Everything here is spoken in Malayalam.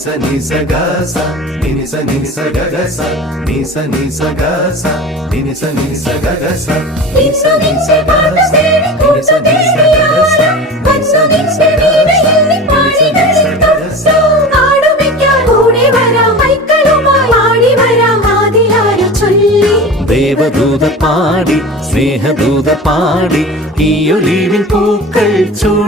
sa ni sa ga sa ni sa ga ga sa ni sa ga sa ni sa ga ga sa ni sa ga sa ni sa ga sa ദേവദൂത പാടി സ്നേഹദൂത പാടി ഈ ഒലിവിൻ പൂക്കൾ ചൂടി